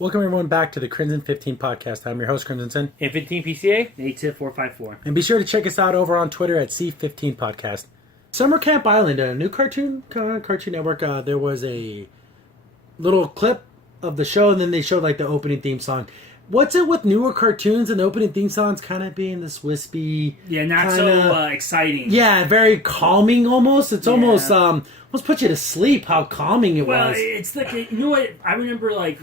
Welcome everyone back to the Crimson 15 podcast. I'm your host, Crimson, And 15 PCA? 82454. and be sure to check us out over on Twitter at C15 Podcast. Summer Camp Island, a new Cartoon Network. There was a little clip of the show, and then they showed like the opening theme song. What's it with newer cartoons and the opening theme songs kind of being this wispy? Yeah, not kinda, so exciting. Yeah, very calming almost. It's almost put you to sleep how calming it Well, was. it's like, you know what? I remember like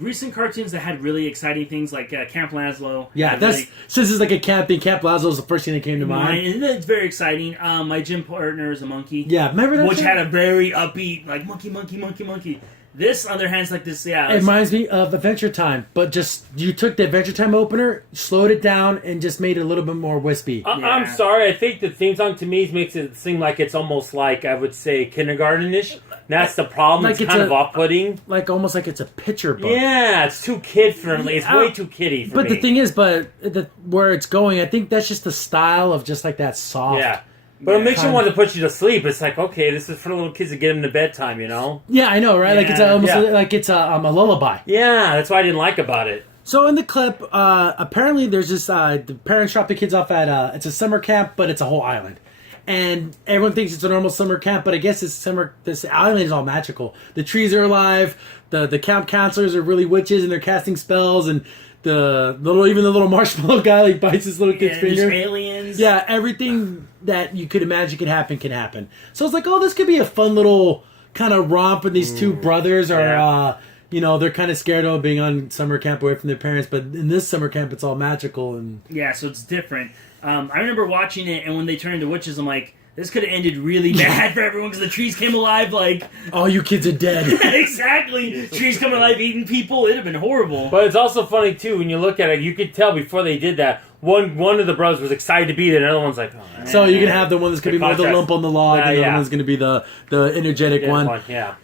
recent cartoons that had really exciting things like Camp Lazlo. Yeah, since this is like a camp thing, Camp Lazlo is the first thing that came to mind. And it's very exciting. My gym partner is a monkey. Yeah, remember that? Which had a very upbeat, like monkey. This, on the other hand, is like this, It reminds me of Adventure Time, but just you took the Adventure Time opener, slowed it down, and just made it a little bit more wispy. Yeah. I'm sorry. I think the theme song to me makes it seem like it's almost like, I would say, kindergarten-ish. That's the problem. Like it's kind of off-putting. Like almost like it's a picture book. Yeah, it's too kid-friendly. It's way too kiddie for me. But the thing is, where it's going, I think that's just the style of just like that soft. Yeah. But it makes you want to put you to sleep. It's like, okay, this is for the little kids to get them to bedtime, you know? Yeah, I know, right? Like it's almost like it's a lullaby. Yeah, that's what I didn't like about it. So in the clip, apparently there's this, the parents drop the kids off at, it's a summer camp, but it's a whole island. And everyone thinks it's a normal summer camp, but I guess this island is all magical. The trees are alive, the camp counselors are really witches and they're casting spells, and even the little marshmallow guy like bites his little kid's finger. There's aliens. Yeah, everything that you could imagine can happen. So it's like, oh, this could be a fun little kind of romp, and these two brothers are, they're kind of scared of being on summer camp away from their parents, but in this summer camp, it's all magical. And Yeah, so it's different. I remember watching it, and when they turned into witches, I'm like, this could have ended really bad for everyone because the trees came alive like... Oh, you kids are dead. Exactly. Trees coming alive eating people. It'd have been horrible. But it's also funny, too, when you look at it, you could tell before they did that, one of the brothers was excited to be there, and the other one's like, oh, So you can have the one that's going to be more the lump on the log, and the other one's going to be the energetic one. Yeah.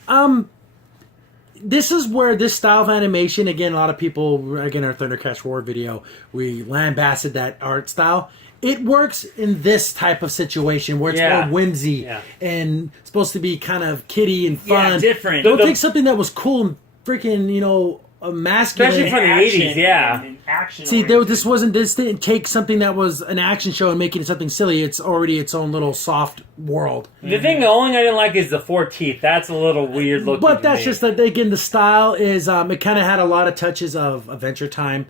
This is where this style of animation, again, a lot of people, again, our Thundercats Roar video, we lambasted that art style. It works in this type of situation where it's more whimsy and supposed to be kind of kiddie and fun. Yeah, different. Don't take something that was cool and freaking, masculine. Especially from the 80s, yeah. Action See, this didn't take something that was an action show and making it something silly. It's already its own little soft world. The only thing I didn't like is the 4 teeth. That's a little weird looking. But that's just that, again, the style is, it kind of had a lot of touches of Adventure Time.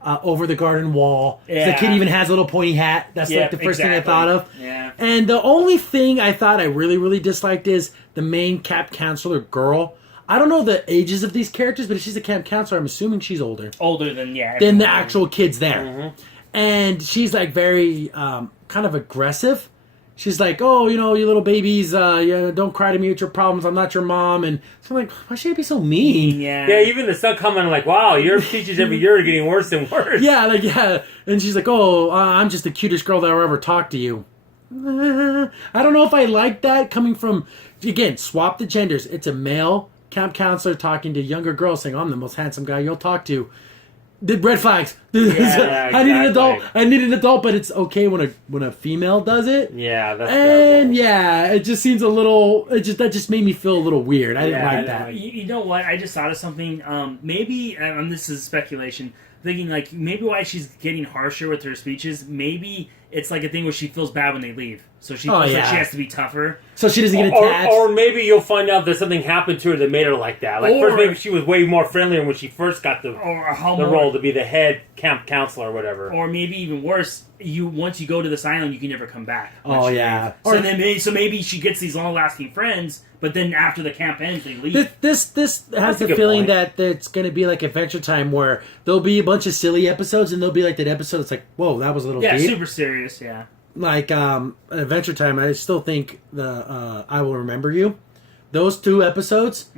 Over the garden wall. Yeah. The kid even has a little pointy hat. That's like the first thing I thought of. Yeah. And the only thing I thought I really, really disliked is the main camp counselor girl. I don't know the ages of these characters, but if she's a camp counselor, I'm assuming she's older. Older than, than the actual kids there. Mm-hmm. And she's like very kind of aggressive. She's like, oh, you little babies, don't cry to me with your problems. I'm not your mom. And so I'm like, why should I be so mean? Yeah, even the son commented like, wow, your teachers every year are getting worse and worse. Yeah. And she's like, oh, I'm just the cutest girl that will ever talk to you. I don't know if I like that coming from, again, swap the genders. It's a male camp counselor talking to younger girls saying, I'm the most handsome guy you'll talk to. Did red flags. Yeah, I need an adult, but it's okay when a female does it. Yeah, that's and terrible. it just seems a little. That just made me feel a little weird. I didn't like that. You know what? I just thought of something. Maybe, and this is speculation. Thinking like maybe why she's getting harsher with her speeches. Maybe it's like a thing where she feels bad when they leave, so she feels like she has to be tougher. So she doesn't get attached. Or maybe you'll find out that something happened to her that made her like that. Like first, maybe she was way more friendlier when she first got the role to be the head camp counselor or whatever. Or maybe even worse, once you go to this island, you can never come back. Oh yeah. So maybe she gets these long lasting friends. But then after the camp ends, they leave. This has the feeling that it's going to be like Adventure Time, where there'll be a bunch of silly episodes, and there'll be like that episode. It's like, whoa, that was a little deep. Super serious. Yeah. Like Adventure Time, I still think the I Will Remember You. Those two episodes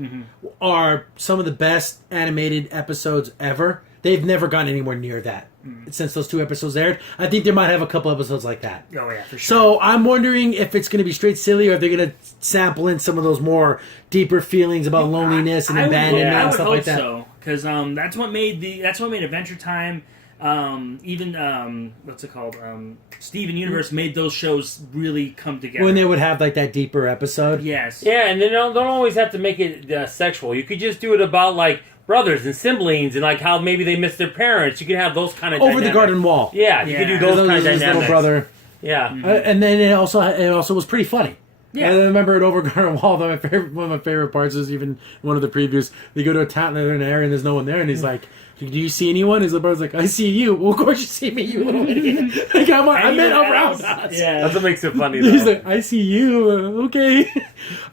are some of the best animated episodes ever. They've never gone anywhere near that since those two episodes aired. I think they might have a couple episodes like that. Oh, yeah, for sure. So I'm wondering if it's going to be straight silly or if they're going to sample in some of those more deeper feelings about loneliness and abandonment and stuff like that. I would hope so, because that's what made Adventure Time. What's it called? Steven Universe made those shows really come together. When they would have like that deeper episode. Yes. Yeah, and they don't always have to make it sexual. You could just do it about like brothers and siblings, and like how maybe they miss their parents. You can have those kind of Over the garden wall. Yeah, you can do those kind of dynamics. Little brother. Yeah, and then it also was pretty funny. Yeah. I remember it over Garden Wall. One of my favorite parts is even one of the previews. They go to a town and they're in an area and there's no one there, and he's like, "Do you see anyone?" His little brother's like, "I see you." Well, of course you see me, you little idiot. Like, I meant around us. Yeah, that's what makes it funny. Though. He's like, "I see you." Okay.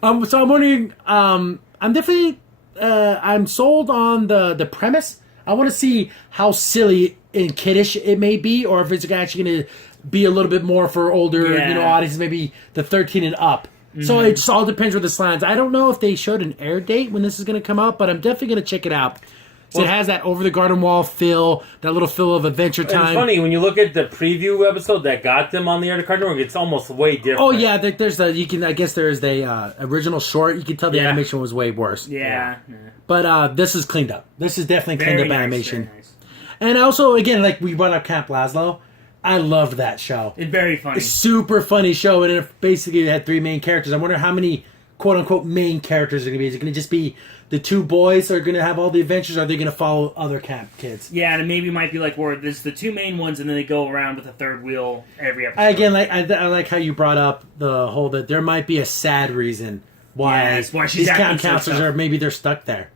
So I'm wondering. I'm definitely. I'm sold on the premise. I want to see how silly and kiddish it may be, or if it's actually going to be a little bit more for older, audiences, maybe the 13 and up. Mm-hmm. So it just all depends where this lands. I don't know if they showed an air date when this is going to come out, but I'm definitely going to check it out. So it has that over the garden wall feel, that little feel of Adventure Time. It's funny when you look at the preview episode that got them on the air to Cartoon Network. It's almost way different. Oh yeah, there's the I guess there's the original short. You can tell the animation was way worse. Yeah. But this is cleaned up. This is definitely cleaned up nice, animation. very nice. And also, again, like we brought up Camp Lazlo. I loved that show. It's very funny. It's a super funny show, and it basically had 3 main characters. I wonder how many quote-unquote main characters are going to be. Is it going to just be the 2 boys that are going to have all the adventures, or are they going to follow other camp kids? Yeah, and it maybe might be like where there's the 2 main ones, and then they go around with a 3rd wheel every episode. I like how you brought up the whole that there might be a sad reason why these camp counselors are maybe they're stuck there.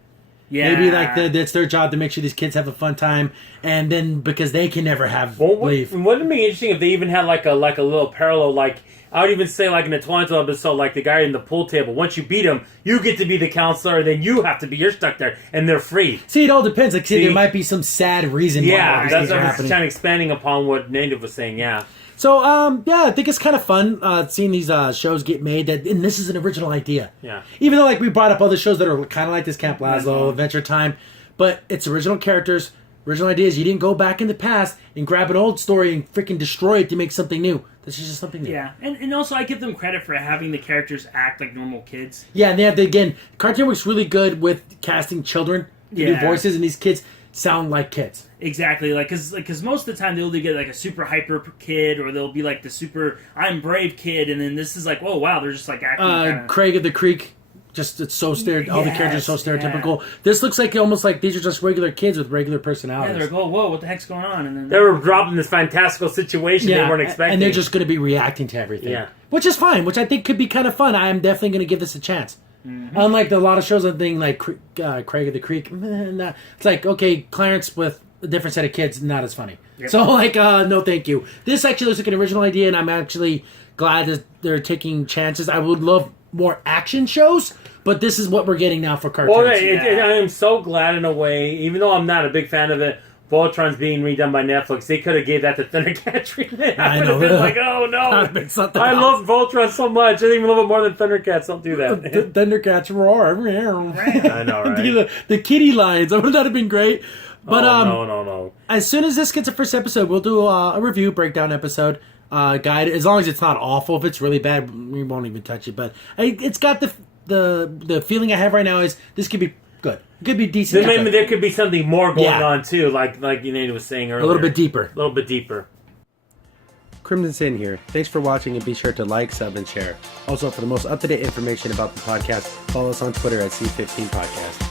Yeah. Maybe like it's their job to make sure these kids have a fun time, and then because they can never have leave. Wouldn't it be interesting if they even had like a little parallel, like I would even say like in the Twilight Zone episode, like the guy in the pool table. Once you beat him, you get to be the counselor, and then you're stuck there, and they're free. See, it all depends. Like, there might be some sad reason. Yeah, why that's what I'm kind of expanding upon what Native was saying. Yeah. So, I think it's kind of fun seeing these shows get made. And this is an original idea. Yeah. Even though, like, we brought up other shows that are kind of like this, Camp Lazlo, Adventure Time, but it's original characters, original ideas. You didn't go back in the past and grab an old story and freaking destroy it to make something new. This is just something new. Yeah, and also I give them credit for having the characters act like normal kids. Yeah, and they have again, Cartoon Network's really good with casting children to do voices, and these kids sound like kids. Exactly, because most of the time they'll get like a super hyper kid, or they'll be like the super I'm brave kid, and then this is like, oh wow, they're just like acting. Craig of the Creek, just it's so all the characters are so stereotypical. Yeah. This looks like almost like these are just regular kids with regular personalities. Yeah, they're like, whoa, what the heck's going on? And then they were dropped in this fantastical situation they weren't expecting, and they're just going to be reacting to everything. Yeah, which is fine. Which I think could be kind of fun. I am definitely going to give this a chance. Mm-hmm. Unlike a lot of shows, I'm thinking like Craig of the Creek. It's like, okay, Clarence with a different set of kids, not as funny. Yep. So like, no, thank you. This actually looks like an original idea, and I'm actually glad that they're taking chances. I would love more action shows, but this is what we're getting now for cartoons. Well, I am so glad in a way, even though I'm not a big fan of it. Voltron's being redone by Netflix. They could have gave that to Thundercat treatment. I would have been like, oh no! I love Voltron so much. I think even a little bit more than Thundercats. Don't do that. Thundercats roar. I know, right? the kitty lines. That would have been great. But no. As soon as this gets a first episode, we'll do a review breakdown episode guide. As long as it's not awful. If it's really bad, we won't even touch it. But it's got the feeling I have right now is this could be good. It could be decent. Maybe there could be something more going on too, like Nate was saying earlier. A little bit deeper. A little bit deeper. Crimson Sin here. Thanks for watching, and be sure to like, sub, and share. Also, for the most up-to-date information about the podcast, follow us on Twitter at C15 Podcast.